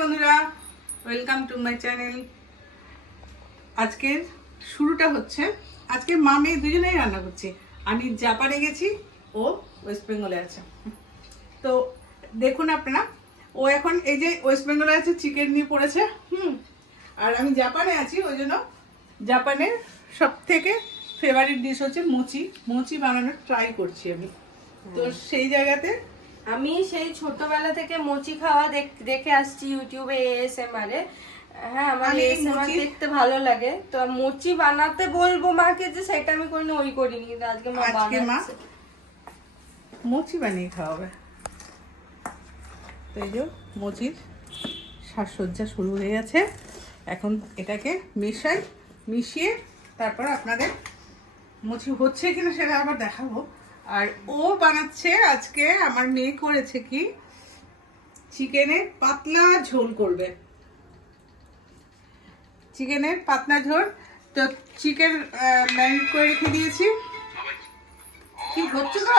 বন্ধুরা, welcome to my channel. আজকের শুরুটা হচ্ছে, আজকে মা মেয়ে দুজনেই রান্না করছি। আমি জাপানে গেছি, ও ওয়েস্ট বেঙ্গলে আছে। তো দেখুন আপনারা, ও এখন এই যে ওয়েস্ট বেঙ্গলে আছে, চিকেন নিয়ে পড়েছে। আর আমি জাপানে আছি, ওই জন্য জাপানের সব থেকে ফেভারিট ডিশ হচ্ছে মোচি। মোচি বানানোর ট্রাই করছি আমি। তো সেই জায়গাতে আমি সেই ছোটবেলা থেকে মোচি খাওয়া দেখে আসছি ইউটিউবে এএসএমআর এ। হ্যাঁ, আমার এএসএমআর দেখতে ভালো লাগে। তো মোচি বানাতে বলবো মাকে, যে সেটা আমি কোনদিন করিনি, কিন্তু আজকে মা বানাচ্ছে। মোচি বানিয়ে খাওয়াবে। তো এই যে মোচির সাজসজ্জা শুরু হয়ে গেছে। এখন এটাকে মিশিয়ে তারপর আপনাদের মোচি হচ্ছে কিনা সেটা আবার দেখাবো। আর ও বানাচ্ছে আজকে, আমার মেয়ে করেছে কি, চিকেনের পাতলা ঝোল করবে। চিকেনের পাতলা ঝোল। তো চিকেন ম্যারিনেট করে রেখে দিয়েছি। কি হচ্ছে না?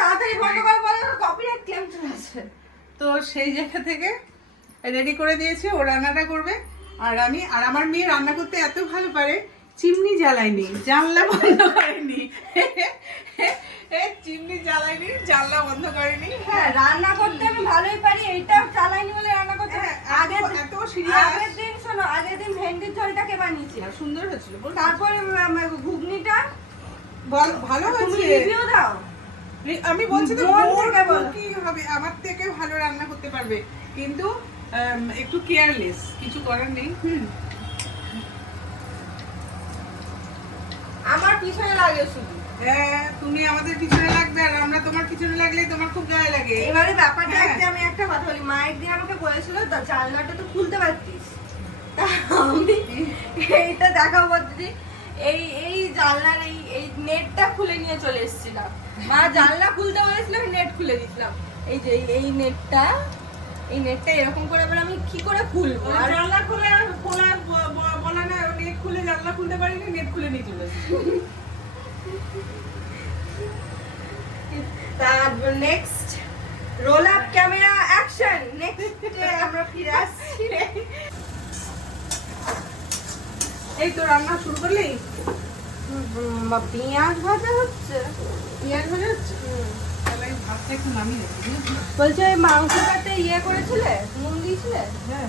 তাড়াতাড়ি বন্ধ করে বলে, কপিরাইট ক্লেম চলে আসবে। তো সেই জায়গা থেকে রেডি করে দিয়েছি, ও রান্নাটা করবে। আর আমার মেয়ে রান্না করতে এত ভালো পারে, চিমনি জ্বালায়নি, জানলা বন্ধ করেনি। চিমনি জ্বালায়নি, জানলা বন্ধ করেনি। হ্যাঁ, রান্না করতে আমি ভালোই পারি, এইটা চালাইনি বলে রান্না করতে। আগের দিন শোনো, আগের দিন ভেন্ডির ঝোলটাকে বানিয়েছি, সুন্দর হয়েছিল। তারপরে ঘুগনিটা ভালো হয়েছে। রিভিউ দাও। আমি বলছি তো, কি হবে, আমার থেকে ভালো রান্না করতে পারবে, কিন্তু একটু কেয়ারলেস, কিছু করার নেই। আমার পিছনে লাগে শুধু। হ্যাঁ, তুমি আমাদের পিছনে লাগবে, আর আমরা তোমার পিছনে লাগলে তোমার খুব গায়ে লাগে। এবারে ব্যাপারটা একটা, আমি একটা কথা বলি, মা একদিন আমাকে বলেছিল, জানলাটা তো খুলতে পারতিস। তা আমি এইটা দেখাবো পদ্ধতি, এই জানলার এই নেটটা খুলে নিয়ে চলে এসেছিলাম। মা জানলা খুলতে বলেছিল, নেট খুলে দিয়েছিলাম। এই যে এই নেটটা এরকম করে, এবার আমি কি করে খুলবো? আর জানলা খোলা বলা না, নেট খুলে জানলা খুলতে পারিনি, নেট খুলে নিয়ে চলে এসেছি। তারপর next roll up camera action. Next আমরা ফিরে আসছি। এই তো রান্না শুরু করলি? পেঁয়াজ ভাজা হচ্ছে। পেঁয়াজ ভাজা হচ্ছে? তাহলে ভাতটা একটু নামিয়ে রেখে বলছে ওই মাংসটাতে করেছিলে, নুন দিয়েছিলে? হ্যাঁ,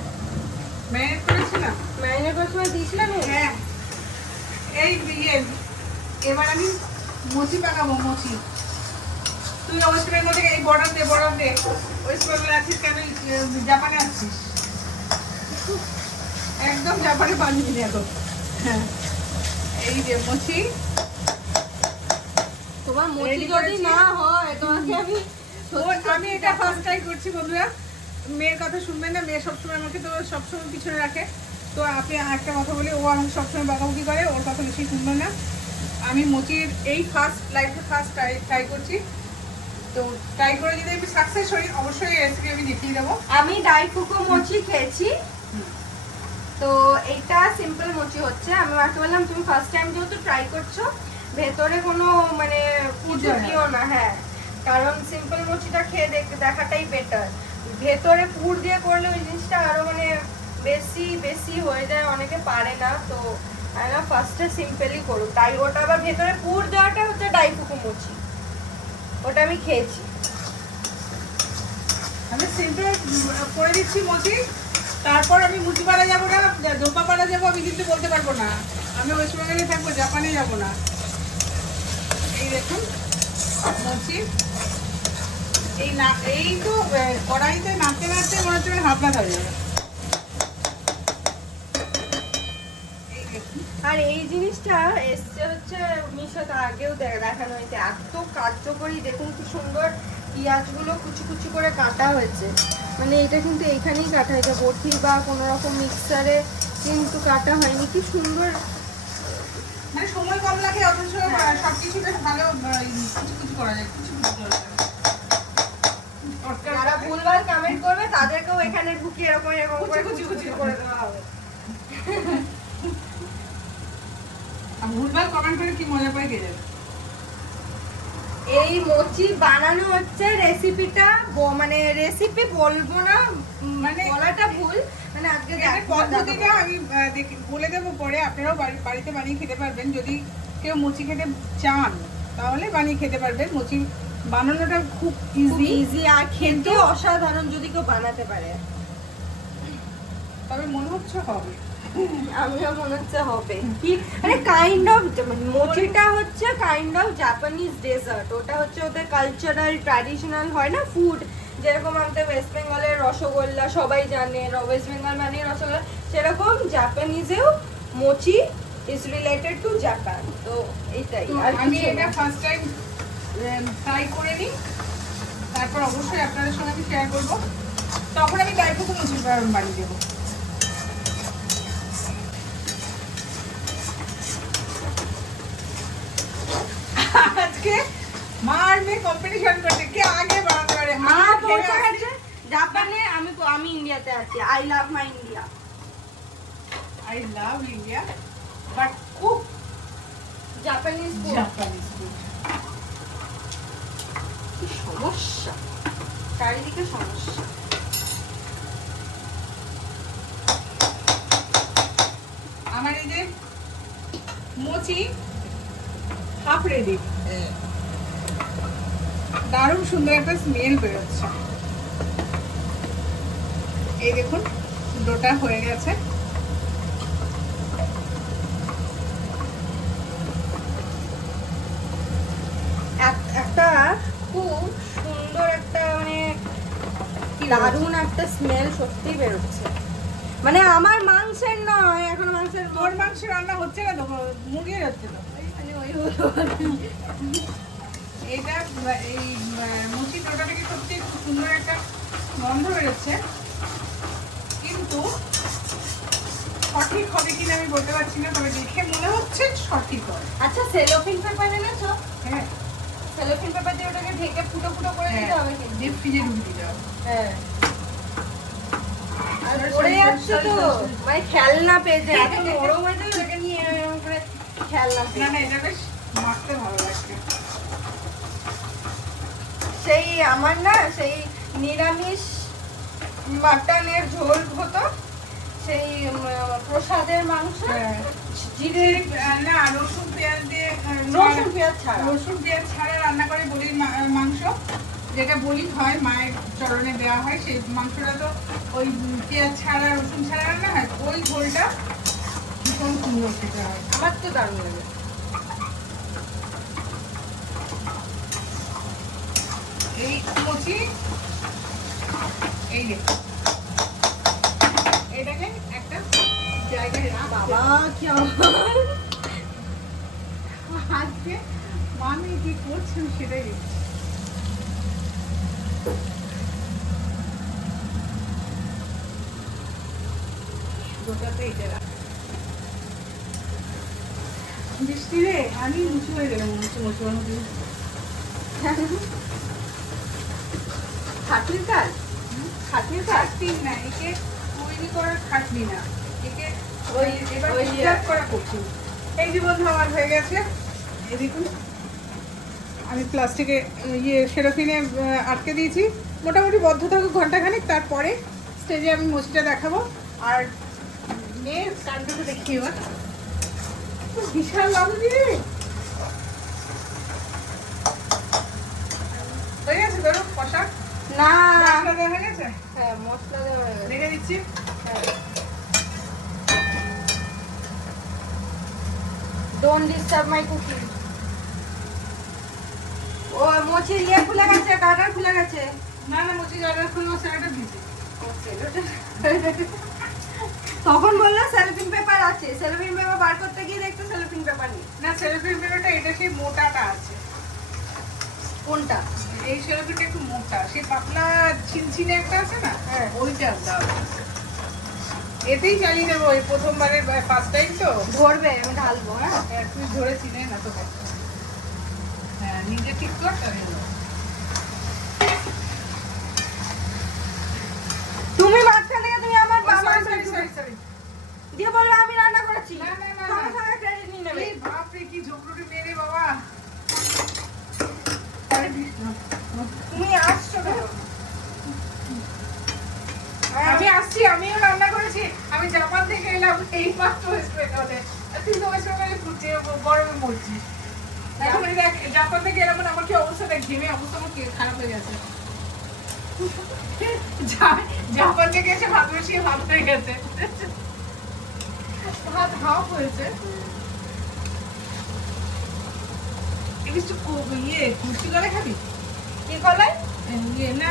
ম্যারিনেট করেছিলাম। ম্যারিনেট করার সময় দিয়েছিলে নুন? হ্যাঁ। এবার আমি মোচি পাকাবো। মোচি তুই ওয়েস্ট বেঙ্গল থেকে, এই বর্ডার দে ওয়েস্ট বেঙ্গলে আছিস কেন, জাপানে আছিস? একদম জাপানে বানিয়ে দেখো। হ্যাঁ, এই যে মোচি। তোমার মোচি যদি না হয়, তোমাকে আমি এটা ফার্স্ট ট্রাই করছি বন্ধুরা। মেয়ের কথা শুনবেন না, মেয়ে সবসময় আমাকে তো সবসময় পিছনে রাখে। তো আপনি একটা কথা বলি, ও আমাকে সবসময় বকাবকি করে, ওর কথা বেশি শুনবেন না। আমি মোচির এই লাইফে ফার্স্ট ট্রাই করছি। তো ট্রাই করে যদি আমি সাকসেস হই, অবশ্যই রেসিপি আমি দেখিয়ে দেবো। আমি ডাইফুকো মোচি খেয়েছি। তো এটা সিম্পল মোচি হচ্ছে। আমি মাকে বললাম, তুমি ফার্স্ট টাইম যেহেতু ট্রাই করছো, ভেতরে কোনো মানে পুজো দিও না। হ্যাঁ, কারণ সিম্পল মোচিটা খেয়ে দেখাটাই বেটার। ভেতরে পুর দিয়ে করলে ওই জিনিসটা আরো মানে বেশি হয়ে যায়, অনেকে পারে না। তো আমরা ফার্স্টে সিম্পলই করুক, তাই ওটা আবার ভেতরে পুর দেওয়াটা হচ্ছে ডাইফুকো মোচি, ওটা আমি খেয়েছি। আমি সিম্পল করে দিচ্ছি মোচি। তারপর আমি মুচিপাড়া যাবো না, ধোপাপাড়া যাবো, আমি কিন্তু বলতে পারবো না। আমি ওয়েস্ট বেঙ্গলে থাকবো, জাপানে যাবো না। এই দেখুন মোচি, এই তো কড়াইতে নাড়তে নাড়তে মনে হচ্ছে হাফ হয়ে যাবে। আর এই জিনিসটা এসছে হচ্ছে মিশোতে, আগেও দেখানো হয়েছে। এত কার্যকরী, দেখুন কি সুন্দর পেঁয়াজগুলো কুচি কুচি করে কাটা হয়েছে। মানে এটা কিন্তু এইখানেই কাটা হয়েছে, বটি বা কোনো রকম মিক্সারে কিন্তু কাটা হয়নি। কি সুন্দর, মানে সময় কম লাগে, অথচ সবকিছু বেশ ভালো কুচি কুচি করা যায়। যারা ভুলভাল কমেন্ট করবে তাদেরকেও এখানে ঢুকিয়ে এরকম করে কুচি কুচি করে দেওয়া হবে। ভুলভাল কমেন্ট করে কি মজা পাই কে যাবে। এই মোচি বানানো হচ্ছে রেসিপিটা, মানে রেসিপি বলবো না, মানে বলাটা ভুল, মানে আজকে এর পদ্ধতিটা আমি বলে দেবো পরে, আপনারাও বাড়িতে বানিয়ে খেতে পারবেন। যদি কেউ মুচি খেতে চান তাহলে বানিয়ে খেতে পারবেন। মুচি বানানোটা খুব ইজি আর খেতে অসাধারণ যদি কেউ বানাতে পারে। তবে মনে হচ্ছে হবে, আমিও মনে হচ্ছে হবে কি, মানে কাইন্ড অফ, মোচিটা হচ্ছে কাইন্ড অফ জাপানিজ ডেজার্ট। ওটা হচ্ছে ওদের কালচারাল ট্র্যাডিশনাল হয় না ফুড, যেরকম আমাদের ওয়েস্ট বেঙ্গলের রসগোল্লা সবাই জানে, ওয়েস্ট বেঙ্গল মানে রসগোল্লা, সেরকম জাপানিজেও মোচি ইজ রিলেটেড টু জাপান। তো এইটাই। আর আমি এটা ফার্স্ট টাইম ট্রাই করে নিই, তারপর অবশ্যই আপনাদের সঙ্গে আমি শেয়ার করবো। তখন আমি তাইপো মুচি বানিয়ে দেবো। আজকে মা আর মেয়ে কম্পিটিশন করছে কে আগে বানাতে পারে। মা পৌঁছে গেছে জাপানে, আমি ইন্ডিয়াতে আছি। I love my India. I love India, but cook Japanese food. Japanese food. কি সমস্যা, চারিদিকে সমস্যা। আমার এই যে মোচি হাফ রেডি, দারুণ সুন্দর একটা স্মেল বেরোচ্ছে। এই দেখুন ডোটা হয়ে গেছে। একটা খুব সুন্দর একটা, মানে দারুণ একটা স্মেল সত্যি বেরোচ্ছে। মানে আমার মাংসের নয়, এখন মাংসের তোর মাংস রান্না হচ্ছে না তো, মুরগির হচ্ছে তো। ওই হলো। এইটা এই মুচি ডোটা থেকে সত্যি খুব সুন্দর একটা গন্ধ বেরোচ্ছে, কিন্তু সঠিক হবে কিনা আমি বলতে পারছি না, তবে দেখে মনে হচ্ছে সঠিক হবে। আচ্ছা, সেলোফিন পেপার এনেছো? হ্যাঁ, সেলোফিন পেপার দিয়ে ওটাকে ঢেকে ফুটো ফুটো করে দিতে হবে কিন্তু। ডিপ ফ্রিজে ঢুকিয়ে দিতে হবে। হ্যাঁ। আর পড়ে যাচ্ছে তো, মানে খেলনা পেয়েছে, এত নরম হয়েছে ওটাকে নিয়ে এরকম করে খেলনা না পেয়েছে। না, এটা বেশ মাখতে ভালো লাগছে। সেই আমার না, সেই নিরামিষ মাটনের ঝোল হতো, সেই প্রসাদের মাংস, হ্যাঁ। জিরে না, রসুন পেঁয়াজ দিয়ে রসুন পেঁয়াজ ছাড়া। রসুন পেঁয়াজ ছাড়া রান্না করে বলির মাংস, যেটা বলি হয় মায়ের চরণে দেওয়া হয়, সেই মাংসটা তো ওই পেঁয়াজ ছাড়া রসুন ছাড়া রান্না হয়। ওই ঝোলটা ভীষণ সুন্দর খেতে হয়। আমার তো দারুণ লাগে। এই মুচি, এই দেখো, এটাকে একটা জায়গায় রাখ। বাবা কি আমার আজকে মামি কি করছেন সেটাই দেখছি। গোটাতে এটা রাখ। বৃষ্টি রে, আমি মুচি হয়ে গেলাম, মুচি মধ্যে। খাটনির কাজ, খাটনির কাজ। খাটনি না, একে তৈরি করার খাটনি না, একে ওই এবার ওই ঠিকঠাক করা কঠিন। এই যে বন্ধু আমার হয়ে গেছে, এই দেখুন আমি প্লাস্টিকে সেরোফিনে আটকে দিয়েছি। মোটামুটি বদ্ধ থাকুক ঘন্টাখানিক, তারপরে স্টেজে আমি মুচিটা দেখাবো। আর মেয়ের কাণ্ডটা দেখি এবার, বিশাল লাগছে। হয়ে গেছে ধরো কষা, না, মশলা দেওয়া হয়ে গেছে, হ্যাঁ মশলা দেওয়া হয়ে গেছে। রেখে দিচ্ছি। Don't disturb my cooking. ও মোচি ইয়ে খুলে গেছে, কাটার খুলে গেছে। না না, মুচি জলের ফুল মশলাটা দিচ্ছি। তখন বললো সেলোফিন পেপার আছে, সেলোফিন পেপার বার করতে গিয়ে দেখতো সেলোফিন পেপার নেই। না, সেলোফিন পেপারটা এটা সেই মোটাটা আছে। কোনটা? এই সেলোফিনটা একটু মোটা, সেই পাতলা ছিনছিনে একটা আছে না, হ্যাঁ। ওইটা দাও। এতেই চালিয়ে দেবো, এই প্রথমবারের ফার্স্ট টাইম তো। ধরবে, আমি ঢালবো। হ্যাঁ, হ্যাঁ, তুই ধরে চিনে না তো। হ্যাঁ, নিজে ঠিক কর তাহলে হলো। তুমি মাঝখান থেকে তুমি আমার বাবা সরি। দিয়ে বলবে আমি রান্না করেছি। না, না, না, সঙ্গে না। সঙ্গে ক্রেডিট নিয়ে নেবে। এই বাপরে, কি ঝগড়ুটি মেয়ে রে বাবা। আমি আসছি, আমিও রান্না করেছি। আমি জাপান থেকে এলাম এই মাত্র ওয়েস্ট বেঙ্গলে। আর তুই তো ওয়েস্ট বেঙ্গলে ঘুরছি, গরমে মরছিস। এখন এই দেখ, জাপান থেকে এলাম, আমার কি অবস্থা দেখ, ঘেমে অবস্থা আমার কি খারাপ হয়ে গেছে। জাপান থেকে এসে ভাত বসিয়ে ভাত হয়ে গেছে, ভাত হাফ হয়েছে। একটু ইয়ে কুচি করে খাবি? কি কলাই? ইয়ে না,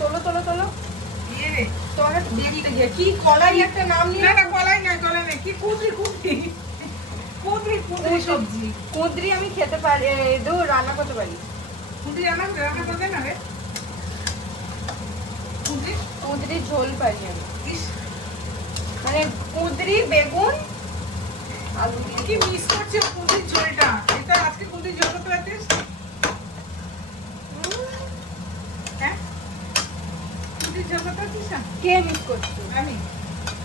তোলো তোলো তোলো। ইয়ে রে, তোমাকে দেখতে গিয়ে কি কলাই একটা নাম নিয়ে না না, কলাই না, কলাই না, কি কুদরি কুদরি কুদরি কুদরি সবজি। কুঁদরি আমি খেতে পারি, রান্না করতে পারি। কুদরি রান্না করবে না রে? কুদরি কুঁদরি ঝোল পারি আমি, ইস, মানে কুঁদরি বেগুন আলু দিয়ে। কি মিস করছি কুদরির ঝোলটা। এটা আজকে কুদরির ঝোল করতে পারতিস? হ্যাঁ, কুদরির ঝোল করতে পারতিস না? কে মিস করছো? আমি।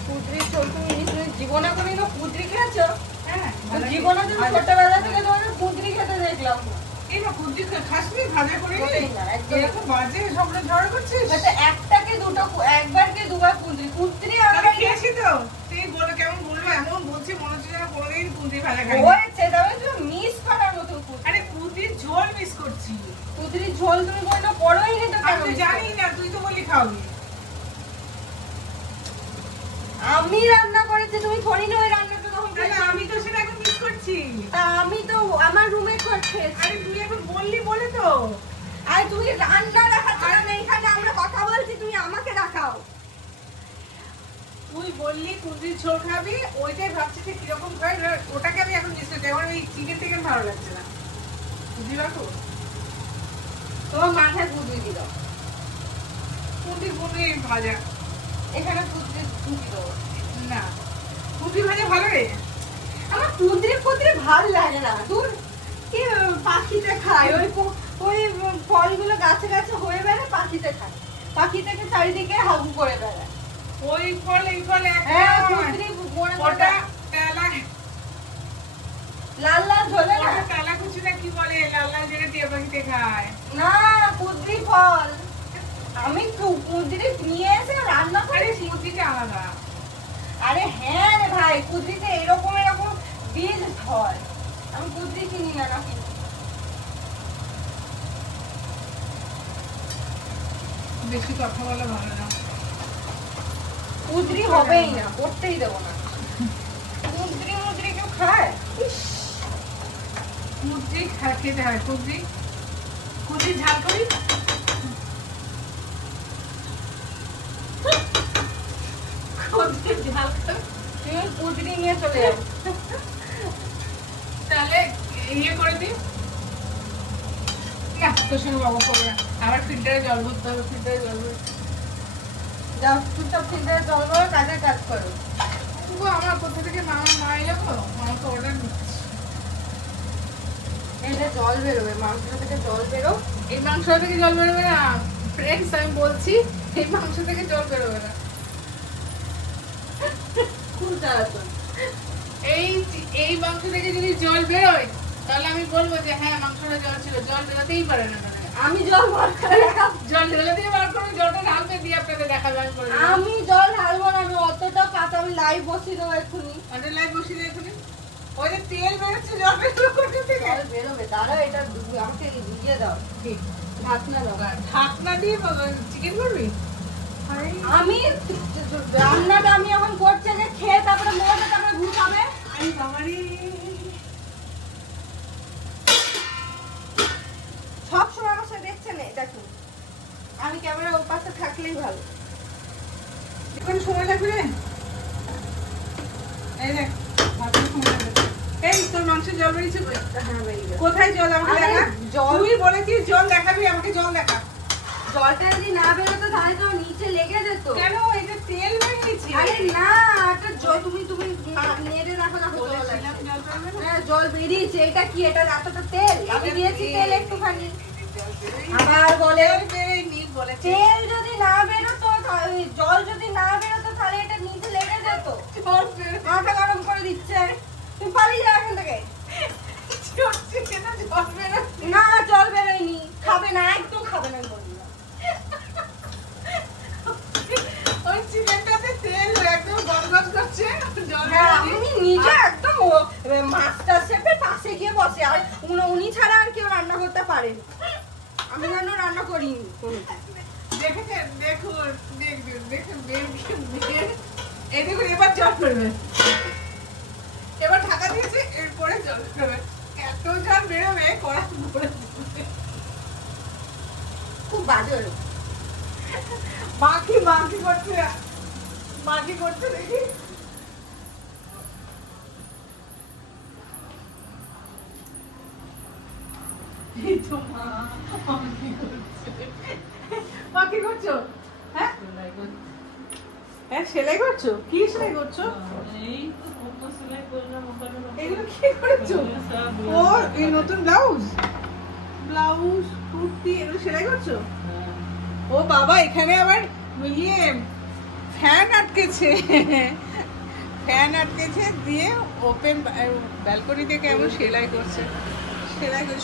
কুঁদরির ঝোল তুমি জীবনে কোনোদিনও কুঁদরি খেয়েছো? হ্যাঁ, জীবনে তুমি ছোটবেলা থেকে তোমাকে কুঁদরি খেতে দেখলাম না। এই না, কুদরি খাসনি ভাজা করে? মোটেই না, একদম। এরকম বাজে স্বপ্ন ঝড় করছিস? আচ্ছা, একটা কি দুটো, একবার কি দুবার কুঁদরি? কুঁদরি আমি আমরা খেয়েছি তো। তুই বলে কেমন বলবো, এমন বলছি মনে হচ্ছে যেন কোনোদিন কুদরি ভাজা খাইনি। হয়েছে, তবে তুমি মিস করার মতো কুঁদরি। আরে কুদরির ঝোল মিস করছি। কুঁদরির ঝোল তুমি কোনটা পড়োই নি তো আমি কেন তো miss জানি করছো? না, তুই তো বললি খাওয়াবি। আমি রান্না করেছি, তুমি থরি না ওই রান্নাটা তখন তাহলে খেয়েছো। আমি তো সেটা এখন মিস করছি। তা আমি তো আমার রুমে খেয়েছি। আরে তুই এখন বললি বলে তো। আর তুমি রান্না রাখাচ্ছ না, এখানে আমরা কথা বলছি, তুমি আমাকে রাখাও। তুই বললি কুদরির ঝোল খাবি, ওইটাই ভাবছি যে কিরকম খাই, এবার ওটাকে আমি এখন মিস করছি। আমার ওই চিকেন ভালো লাগছে না। বুঝলি রাখো, তোমার মাথায় কুঁদরি দিল, কুদরি ভাজা। এখানে কুঁদরি ঢুকি দেবো। না, কুদরি ভাজা ভালো রে। আমার কুঁদরি কুঁদরি ভাল লাগে না। দূর, কি পাখিতে খায়, ওই ফলগুলো গাছে গাছে হয়ে বেড়ায়, পাখিতে খায়। পাখিটাকে চারিদিকে হাগু করে বেড়ায়। ওই ফল এই ফল এক হ্যাঁ, নয়। কুঁদরি মনে ওটা করে তেলা, লাল লাল ঝোলে না। ওটা তেলা কুচি না কি বলে, লাল লাল যেটা টিয়া পাখিতে খায়। না, কুঁদরি ফল। আমি কুঁদরি নিয়ে এসে রান্না আরে করেছি। কুদরিটা আলাদা। আরে হ্যাঁ রে ভাই, কুঁদরিতে এরকম এরকম বীজ হয়। আমি কুঁদরি চিনি না নাকি। বেশি কথা বলা ভালো না। কুঁদরি হবেই না, করতেই দেবো না। কুঁদরি মুদ্রি কেউ খায়? ইস, কুদরি খেতে হয়, কুদরি ঝাল করি। কুদরি ঝাল করি। তুমি কুঁদরি নিয়ে চলে যাও। তাহলে ইয়ে করে দিই না, তোর সঙ্গে বাবা করবে না। আবার ফিল্টারে জল ভরতে হবে, ফিল্টারে জল ভরতে। যাও, চুপচাপ ফিল্টারে জল করো, কাজের কাজ করো। তবু আমার কোথা থেকে মা এলো গো, মাকে অর্ডার দিচ্ছি। এটা জল বেরোবে, মাংস থেকে জল বেরো। এই মাংস থেকে জল বেরোবে না ফ্রেন্ডস, আমি বলছি এই মাংস থেকে জল বেরোবে না। খুব জ্বালাতন। এই মাংস থেকে যদি জল বেরোয় তাহলে আমি বলবো যে হ্যাঁ মাংসটা জল ছিল, জল বেরোতেই পারে না। আমি জল বার করে রাখাম। জল ঢেলে দিয়ে বার করে জলটা ঢালতে দিয়ে আপনাদের দেখাবো আমি করে দেবো। আমি জল ঢালবো না, আমি অতটা পাতা, আমি লাইভ বসিয়ে দেবো এক্ষুনি। লাইট বসিয়ে দিয়ে এখানে ওই যে তেল বেরোচ্ছে, জল বেরোলো কোথা থেকে? জল বেরোবে, দাঁড়াও, এটা আমাকে দিয়ে দাও, ঠিক, ঢাকনা দাও। ঢাকনা দিয়ে চিকেন করবি? আমি রান্নাটা আমি এখন করছি, যে খেয়ে তারপরে মজা তারপরে ভূত হবে। আরে বাবারে, সব সময় আমার সাথে দেখছেন, দেখুন আমি ক্যামেরার ওর পাশে থাকলেই ভালো। এখন সময় লাগবে রে। এই দেখ, ভাতের সময় লাগবে। এই তোর মাংসের জল বেরিয়েছে কই? হ্যাঁ, বেরিয়ে যাবে। কোথায় জল আমাকে আরে, দেখা? জল- তুই বলেছিস জল দেখাবি, আমাকে জল দেখা। জলটা যদি না বেরোতো তাহলে তো নিচে লেগে যেত। কেন, এটা তেল বেরিয়েছে। আরে না, একটা জল তুমি নেড়ে রাখো না, জল বলেছিলাম আছে। জল বেরোবে না। হ্যাঁ, জল বেরিয়েছে। এটা কি? এটা এতটা তেল, আমি দিয়েছি তেল একটুখানি। আবার বলে তেল বেরোয়নি বলেছে। তেল যদি না বেরোতো, জল যদি না বেরোতো তাহলে এটা নিচে লেগে যেত। জল বেরোয়। মাথা গরম করে দিচ্ছে। তুমি পালিয়ে যাও এখান থেকে। হচ্ছে কেন জল বেরোয়? না, জল বেরোয়নি। খাবে না, একদম খাবে না, আমি বললাম। হ্যাঁ, আমি নিজে একদম মাস্টার শেফের পাশে গিয়ে বসে আর উনি ছাড়া আর কেউ রান্না করতে পারে না। আমি যেন রান্না করিনি কোনোদিন। দেখেছেন? দেখুন, দেখুন, দেখুন, এই দেখুন, এবার জল বেরোবে। এবার ঢাকা দিয়েছে, এরপরে জল বেরোবে। এত জল বেরোবে, কড়া ভরে দিচ্ছে। খুব বাজে হলো। মাখি করছে, মাখি করছে দেখি। এই তো মা, মাখি করছে। মা কি করছো? হ্যাঁ, হ্যাঁ, সেলাই করছো? কি সেলাই করছো? এগুলো কি করেছো? ও, এই নতুন ব্লাউজ, কুর্তি, এগুলো সেলাই করছো? ও বাবা, এখানে আবার ইয়ে ফ্যান আটকেছে, দিয়ে ওপেন ব্যালকনি থেকে এমন সেলাই করছে,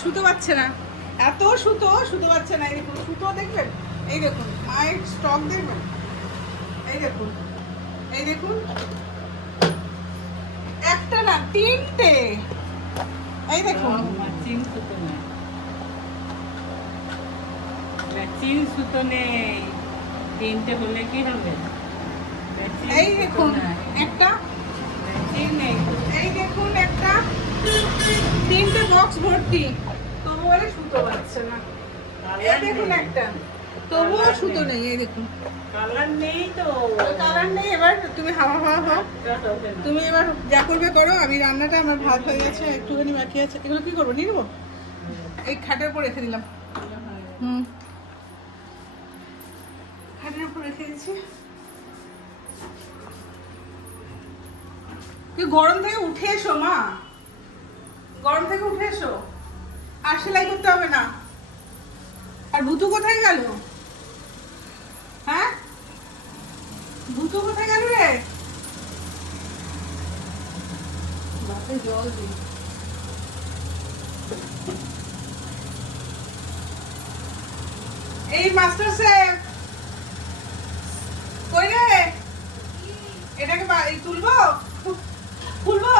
সুতো পাচ্ছে না, এত সুতো পাচ্ছে না। এই দেখুন, সুতো দেখবেন, এই দেখুন মায়ের স্টক দেখবেন, এই দেখুন একটা না, তিনটে, এই দেখুন। ম্যাচিং সুতো নেই, তিনটে হলে কি হবে? এই দেখুন একটা, ম্যাচিং নেই। এই দেখুন একটা, তিনটে বক্স ভর্তি, তবু বলে সুতো পাচ্ছে না। এই দেখুন একটা, তবুও সুতো নেই। এই দেখুন, কালার নেই তো। কালার নেই। এবার তুমি হাওয়া তুমি এবার যা করবে করো। আমি রান্নাটা, আমার ভাত হয়ে গেছে, একটুখানি বাকি আছে। এগুলো কি করবো? নিয়ে নেবো, এই খাটের উপর রেখে দিলাম। খাটের উপর রেখে দিচ্ছি। তুই গরম থেকে উঠে এসো মা, গরম থেকে উঠে এসো, আর সেলাই করতে হবে না। আর ভুতু কোথায় গেল? হ্যাঁ, ভুতু কোথায় গেল রে? ভাতে জল দিই। এই মাস্টার শেফ কই রে? এটাকে তুলবো, খুলবো,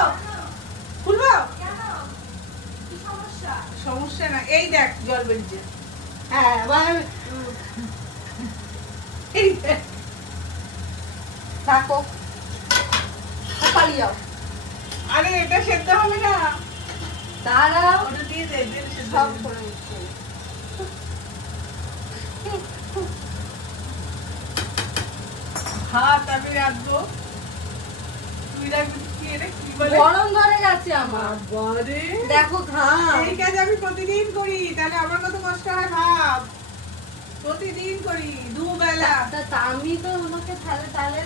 কি সমস্যা? সমস্যা না। এই দেখ জল বেরিয়েছে। হ্যাঁ, আবার এই দেখ। থাকো, পালিয়ে যাও। আরে এটা সেদ্ধ হবে না, দাঁড়াও, ওটা দিয়ে দে, সেদ্ধ সব হবে। করে দিচ্ছি। ভাত আমি রাখবো, তুই রাখবি কি? এটা কি বলে? গরম ধরে গেছে আমার। বাবারে, দেখো ঘাম। এই কাজ আমি প্রতিদিন করি, তাহলে আমার কত কষ্ট হয় ভাব। প্রতিদিন করি, দুবেলা। আমি তো তোমাকে তাহলে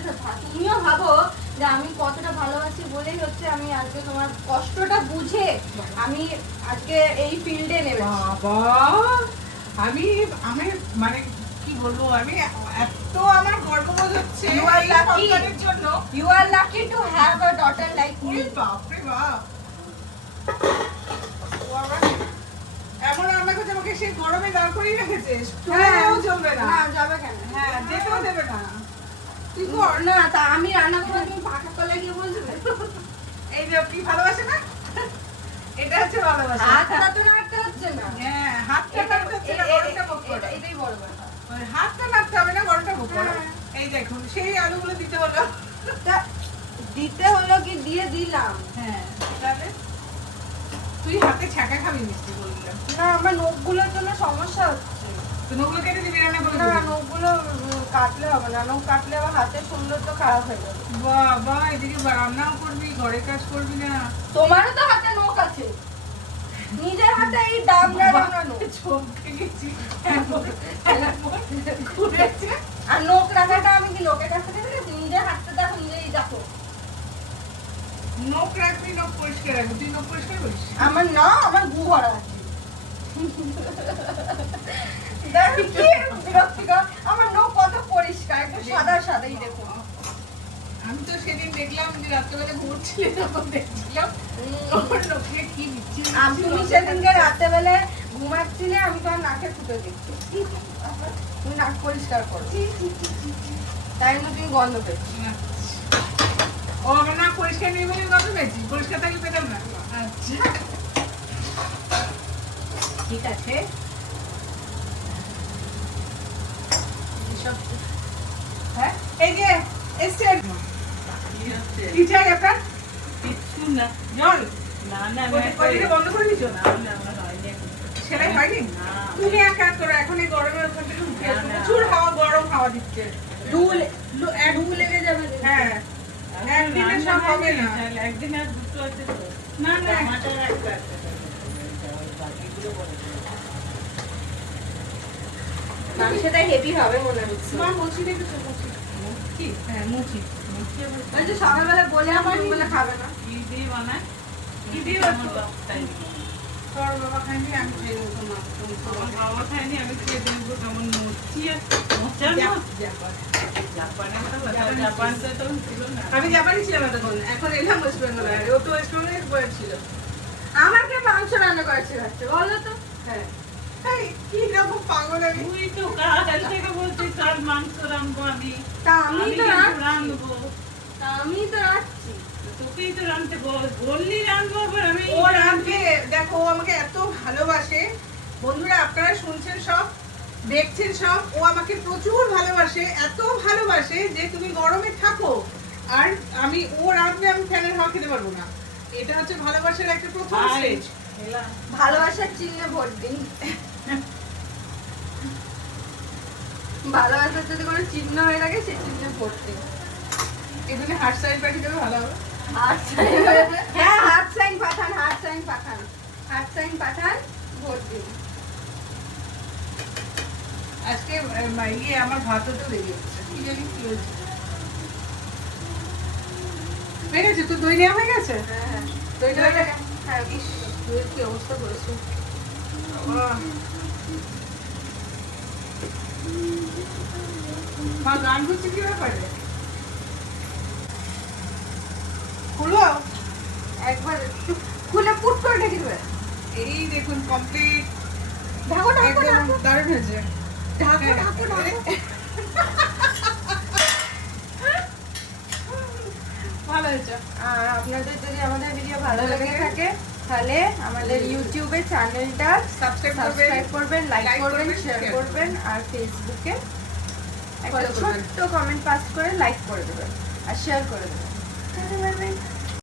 তুমিও ভাবো যে আমি কতটা ভালোবাসি বলেই হচ্ছে আমি আজকে তোমার কষ্টটা বুঝে আমি আজকে এই ফিল্ডে নেমেছি। বাবা, আমি আমি মানে কি বলবো, আমি এত আমার গর্ববোধ হচ্ছে You are এই lucky. সন্তানের জন্য। You are lucky to have a daughter like me. ওরে বাপরে বাপ, ও আবার এমন রান্না করছে, আমাকে সেই গরমে দাঁড় করিয়ে রেখেছে, স্টোভও জ্বলবে না। না যাবে কেন? হ্যাঁ, যেতেও দেবে না। তুই কর। না তা আমি রান্না করে তুমি পাখা তলায় গিয়ে বলবে এই যে কি ভালোবাসে না, এটা হচ্ছে ভালোবাসা। হাতটা তো নাড়তে হচ্ছে না। হ্যাঁ, হাতটা নাড়তে হচ্ছে না, গরমটা ভোগ করো। এটাই বড় কথা। মানে হাতটা নাড়তে হবে না, গরমটা ভোগ করো। হ্যাঁ। এই দেখুন, সেই আলুগুলো দিতে হলো। তা দিতে হলো কি দিয়ে দিলাম। হ্যাঁ, তাহলে তুই হাতে ছ্যাঁকা খাবি মিষ্টি বললাম। না আমার নখগুলোর জন্য সমস্যা হচ্ছে। তো নগুলো কেটে দিবি, রান্না করে না দিবি। নখগুলো কাটলে হবে না, নখ কাটলে আবার হাতের সৌন্দর্য খারাপ হয়ে যাবে। বাবা, এদিকে রান্নাও করবি, ঘরের কাজ করবি না। তোমারও তো হাতে নখ আছে, নিজের হাতে এই দামড়া দামড়া নখ। চমকে গেছি, ঘুরেছে। আর নখ রাখাটা আমি কি লোকের কাছ থেকে দেখেছি? নিজের হাতটা দেখো, নিজেই দেখো। নখ রাখবি, নখ পরিষ্কার রাখবি। তুই নখ পরিষ্কার করিস? আমার না, আমার গু ভরা আছে। দেখো কি বিরক্তিকর, আমার নখ কত পরিষ্কার, একদম সাদা সাদাই দেখো। আমি তো সেদিন দেখলাম যে রাত্রেবেলা ঘুরছিলে, তখন দেখছিলাম ওর নখে কি বিচ্ছিরি তুমি সেদিনকে রাত্রেবেলায় ঘুমাচ্ছিলে, আমি তোমার নাকে ফুটে দেখছি। তুমি নাক পরিষ্কার করো, তাই জন্য তুমি গন্ধ পেয়েছো। ও আমার না পরিষ্কার নেই বলে গন্ধ পেয়েছি, পরিষ্কার থাকলে পেতাম না। আচ্ছা ঠিক আছে। এসব- হ্যাঁ এই যে এসছে কি হচ্ছে? কি চাই আপনার? কিচ্ছু না। জল না, না, না, কদিনে বন্ধ করে দিচ্ছ? না, না, আমার হয়নি এখন। সেলাই হয়নি? না। তুমি এক কাজ করো, এখন এই গরমের ওখান থেকে উঠে আসো। না, না। প্রচুর হাওয়া, গরম হাওয়া দিচ্ছে। ডুব লেগে যাবে। হ্যাঁ একদিনে সব হবে না। তাহলে একদিন আর দুটো আছে তো। না না জামাটার একটা আছে। বাকিগুলো বড়। মাংসটা হেভি হবে মনে হচ্ছে। মা মুচি দেখেছো? মুচি মুচি? হ্যাঁ মুচি মুচি আবার ওই যে সকালবেলা বলে আমার বলে খাবে না। কি দিয়ে বানায়? কি দিয়ে আমার বানায়? বাপ খায়নি। তোর বাবা খাইনি, আমি খাই না তোমার আমার বাবা খায়নি, আমি খেয়ে দেখবো কেমন মুচি আছে। মোচার মতো? জাপানে তো জাপানতে তো ছিল না। আমি জাপানি ছিলাম এতক্ষণ, এখন এলাম ওয়েস্ট বেঙ্গলে। আর ও তো ওয়েস্ট বেঙ্গলে বয়ে ছিল। আমাকে মাংস রান্না করেছে ভাবছে বলো তো। হ্যাঁ এই কি রকম পাগল আমি। তুই তো কাল থেকে বলছিস কাল মাংস রাঁধবো আমি। তা আমি আমি তো কিন্তু রাঁধছি। রাঁধবো। তা আমি তো রাঁধছি। তোকেই তো রাঁধতে বললি রাঁধবো, আবার আমি ও রাঁধবে, দেখো ও আমাকে এত ভালোবাসে। বন্ধুরা আপনারা শুনছেন সব, দেখছেন সব, ও আমাকে প্রচুর ভালোবাসে, এত ভালোবাসে যে তুমি গরমে থাকো আর আমি ও রাঁধবে, আমি ফ্যানের হাওয়া খেতে পারবো না। এটা হচ্ছে ভালোবাসার একটা প্রথম হাই। স্টেজ। এলাম। ভালোবাসার চিহ্নে ভোট দিন। ভালোবাসার যদি কোনো চিহ্ন হয়ে থাকে সেই চিহ্নে ভোট দিন। এখানে হার্ট সাইড পাঠিয়ে দেবে, ভালো হবে। হার্ট সাইন, হ্যাঁ হার্ট সাইন পাঠান, হার্ট সাইন পাঠান, হার্ট সাইন পাঠান, ভোট দিন। আজকে ইয়ে আমার ভাতও লেগে গেছে, কি জানি কি হয়েছে। হয়ে গেছে তো, দই নেওয়া হয়ে গেছে। হ্যাঁ হ্যাঁ দইটা দইটা হ্যাঁ ইস, দইয়ের কি অবস্থা করেছে বাবা। মা গান করছে কি ব্যাপারে? খুলো। একবার একটু খুলে পুট করে রেখে দেবে। এই দেখুন কমপ্লিট, ঢাকো ঢাকো একদম ঢাকো দারুণ হয়েছে। ঢাকো হ্যাঁ, ঢাকো ঢাকো। ভালো হয়েছে। আর আপনাদের যদি আমাদের ভিডিও ভালো লেগে থাকে তাহলে আমাদের ইউটিউবে চ্যানেলটা সাবস্ক্রাইব সাবস্ক্রাইব করবেন, লাইক like করবেন, করবেন, শেয়ার share করবেন আর ফেসবুকে একটা Follow করবেন। ছোট্ট কমেন্ট পাস করে লাইক করে দেবেন আর শেয়ার করে দেবেন।